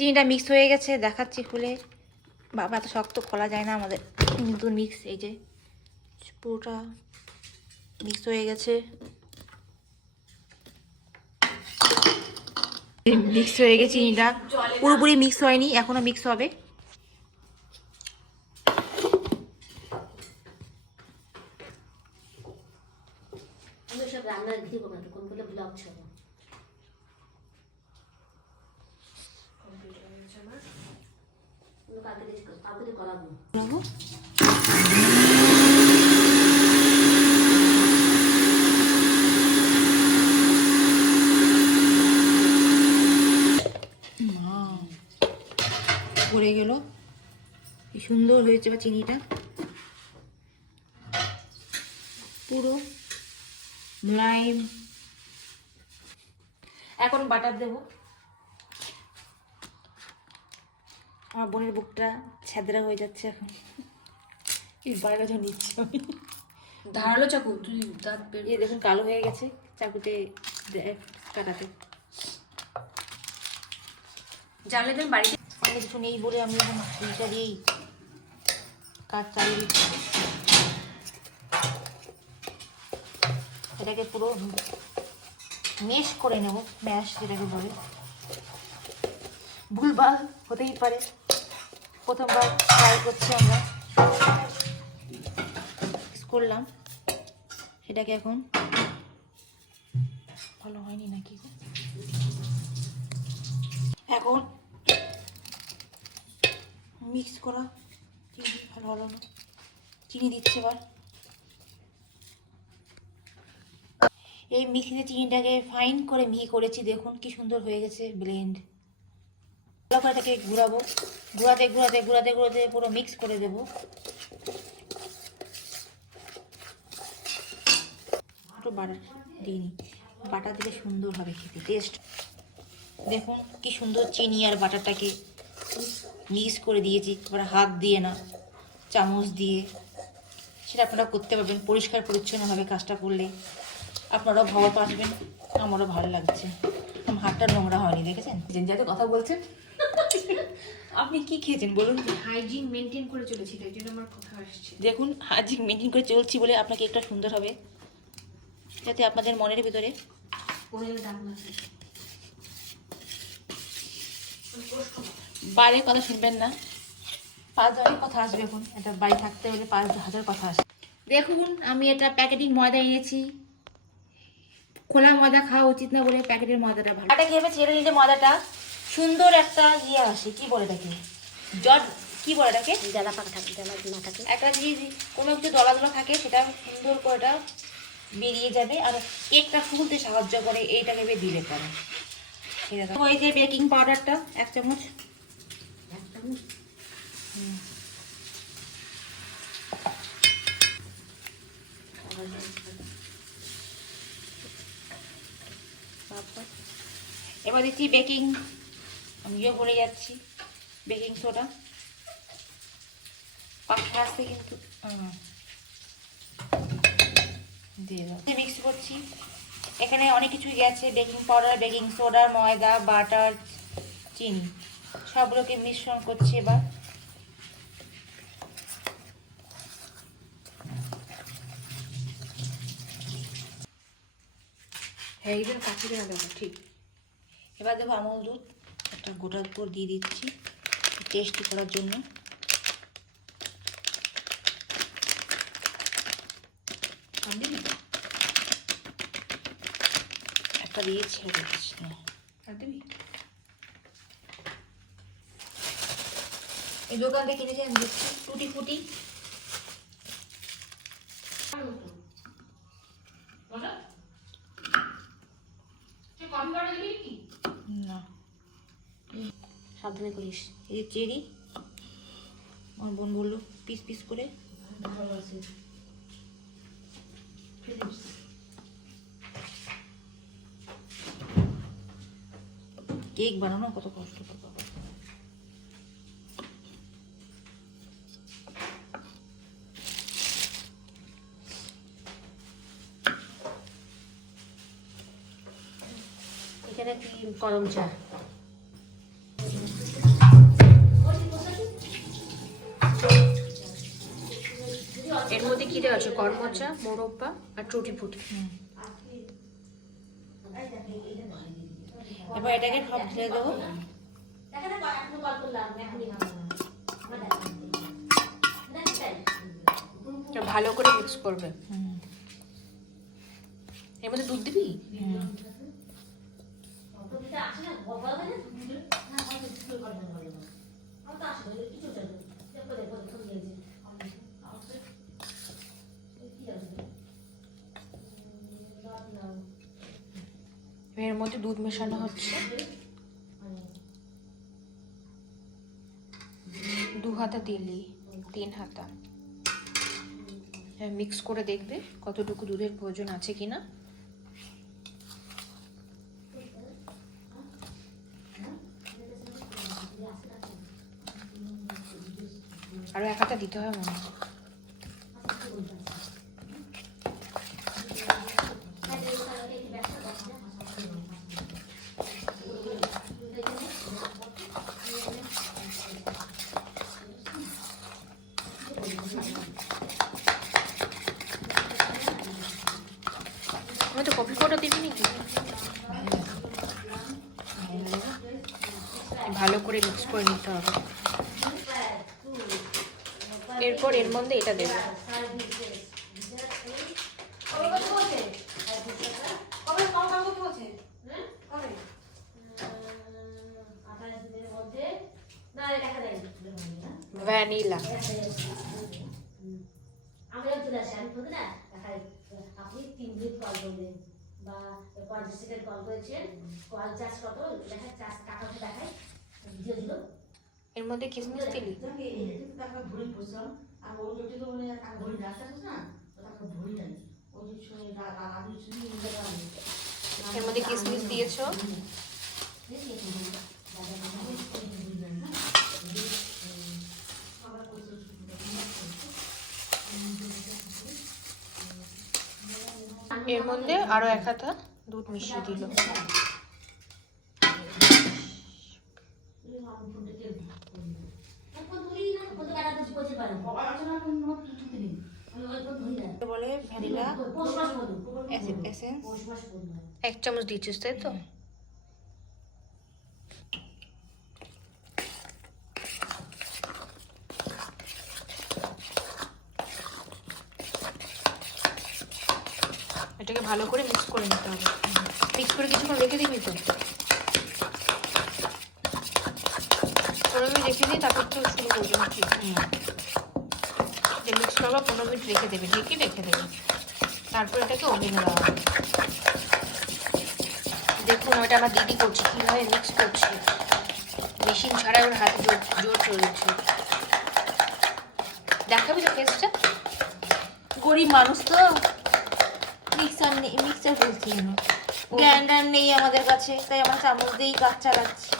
চিনিটা মিক্স হয়ে গেছে, দেখাচ্ছি খুলে। বাবা এত শক্ত খোলা যায় না আমাদের, কিন্তু মিক্স, এই যে পুরোটা মিক্স হয়ে গেছে। মিক্স হয়ে গেছে চিনিটা, পুরোপুরি মিক্স হয়নি, এখনো মিক্স হবে। আমি সব রান্নার ভিডিও বানাতে কোন কোন ব্লগ ছিল কম্পিউটার আছে আমার, কালকে করাবো। পড়ে গেল, কি সুন্দর হয়েছে বা চিনিটা, পুরো মুলায়ম। এখন বাটার দেব। আমার বোনের বুকটা ছেদরা হয়ে যাচ্ছে এখন, এই বাটাটা নিচ্ছি আমি। ধারালো চাকু, তুই দাঁত বের এই দেখুন কালো হয়ে গেছে চাকুতে কাটাতে। জানলে তুমি বাড়িতে আমি কিছু নেই বলে আমি এখন এইটা দিয়েই কাজ চালিয়ে দিচ্ছি। এটাকে পুরো মেশ করে নেব, ম্যাশ যেটাকে বলে। ভুলভাল হতেই পারে, প্রথমবার ট্রাই করছি আমরা, করলাম। সেটাকে এখন ভালো হয়নি নাকি, এখন মিক্স করা চিনি ভালো হলো না, চিনি দিচ্ছে এবার। এই মিক্সিতে চিনিটাকে ফাইন করে মিহি করেছি, দেখুন কি সুন্দর হয়ে গেছে ব্লেন্ড। ভালো করে এটাকে ঘুরাবো, ঘুরাতে ঘুরাতে ঘুরাতে ঘুরাতে পুরো মিক্স করে দেব। একটু বাটার দিইনি, বাটার দিলে সুন্দর হবে খেতে, টেস্ট। দেখুন কি সুন্দর চিনি আর বাটারটাকে মিক্স করে দিয়েছি, এবার হাত দিয়ে না চামচ দিয়ে। সেটা আপনারা করতে পারবেন পরিষ্কার পরিচ্ছন্নভাবে কাজটা করলে, আপনারাও ভালো পারবেন, আমারও ভালো লাগছে। আমার হাতটা নোংরা হয়নি, দেখেছেন যাতে কথা বলছেন। আপনি কি খেয়েছেন বলুন? হাইজিন মেনটেন করে চলেছি, তাই জন্য আমার কথা আসছে। দেখুন হাইজিন মেনটেন করে চলছি বলে আপনাকে একটা সুন্দর হবে, যাতে আপনাদের মনের ভিতরে বাইরের কথা শুনবেন না, 5,000 কথা আসবে। এখন এটা বাড়ি থাকতে হলে 5,000 কথা আসে। দেখুন আমি এটা প্যাকেটিং ময়দা এনেছি, খোলা ময়দা খাওয়া উচিত না বলে প্যাকেটের ময়দাটা ভালো। এটা কিভাবে ছেড়ে নিলে ময়দাটা সুন্দর একটা ইয়ে আসে, কি বলে এটাকে, জট, কি বলে এটাকে, জ্বালা পাকা থাকে, জ্বালা না থাকে, একটা যদি কোনো কিছু দলা দলা থাকে সেটা সুন্দর করে এটা বেরিয়ে যাবে, আর কেকটা ফুলতে সাহায্য করে এইটাকে দিলে পরে। এই যে বেকিং পাউডারটা 1 চামচ, এবার দিচ্ছি বেকিং, আমিও বলে যাচ্ছি, বেকিং সোডা। পাখা আসছে কিন্তু দিয়ে দাও, মিক্স করছি। এখানে অনেক কিছুই গেছে, বেকিং পাউডার, বেকিং সোডা, ময়দা, বাটার, চিনি, সবগুলোকে মিশ্রণ করছি এবার। হ্যাঁ এই জন্য কাছে দেওয়া যাবে ঠিক। এবার দেখো আমুল দুধ একটা গোটা দুধ দিয়ে দিচ্ছি টেস্টি করার জন্য। একটা দিয়ে ছেড়ে দিচ্ছি, এই দোকান থেকে কিনেছি আমি দিচ্ছি টুটি ফুটি। না সাবধানে করিস। এই যে চেরি, আমার বোন বললো পিস পিস করে। কেক বানানো কত কষ্ট, এখানে কি গরম চা, কি দেওয়া আছে? করমচা, মোরব্বা আর টুটি ফুটি। এবার এটাকে সব ঢেলে দেবো। ভালো করে মিক্স করবে। এর মধ্যে দুধ দিবি? এর মধ্যে দুধ মেশানো হচ্ছে। 2 হাতা দিলি, 3 হাতা। মিক্স করে দেখবে কতটুকু দুধের প্রয়োজন আছে কিনা। আরো 1 হাতা দিতে হয় মনে হয়। আমি তো কফি পাউডার দিবি নাকি? ভালো করে মিক্স করে নিতে হবে। এরপর এর মধ্যে এটা দেবে। ভ্যানিলা। আপনি 3 মিনিট কল করলেন বা 50 সেকেন্ড কল করেছেন, কল চার্জ কত দেখায়, চার্জ টাকা দেখায় দিয়ে দিল। এর মধ্যে কিশমিশ দিলি? এর মধ্যে কিশমিশ দিয়েছো? এর মধ্যে আরো 1 হাতা দুধ মিশিয়ে দিল। বলে ভ্যানিলা এসেন্স 1 চামচ দিয়েছিস তাই তো? এটাকে ভালো করে মিক্স করে নিতে হবে। মিক্স করে কিছুক্ষণ রেখে দিবি তো? 15 মিনিট রেখে দিই, তারপর তো শুরু করবি নাকি? যে মিক্স করবা 15 মিনিট রেখে দেবে, রেখে দেবে। তারপর এটাকে ওভেনে দেওয়া হবে। দেখুন ওটা আমার দিদি করছে, কীভাবে মিক্স করছে। মেশিন ছাড়া ওর হাতে জোর চলছে। দেখাবি তো টেস্টটা? গরিব মানুষ তো, মিক্সার বলছি, গ্রাইন্ডার নেই আমাদের কাছে, তাই আমরা চামচ দিয়েই কাজ চালাচ্ছি।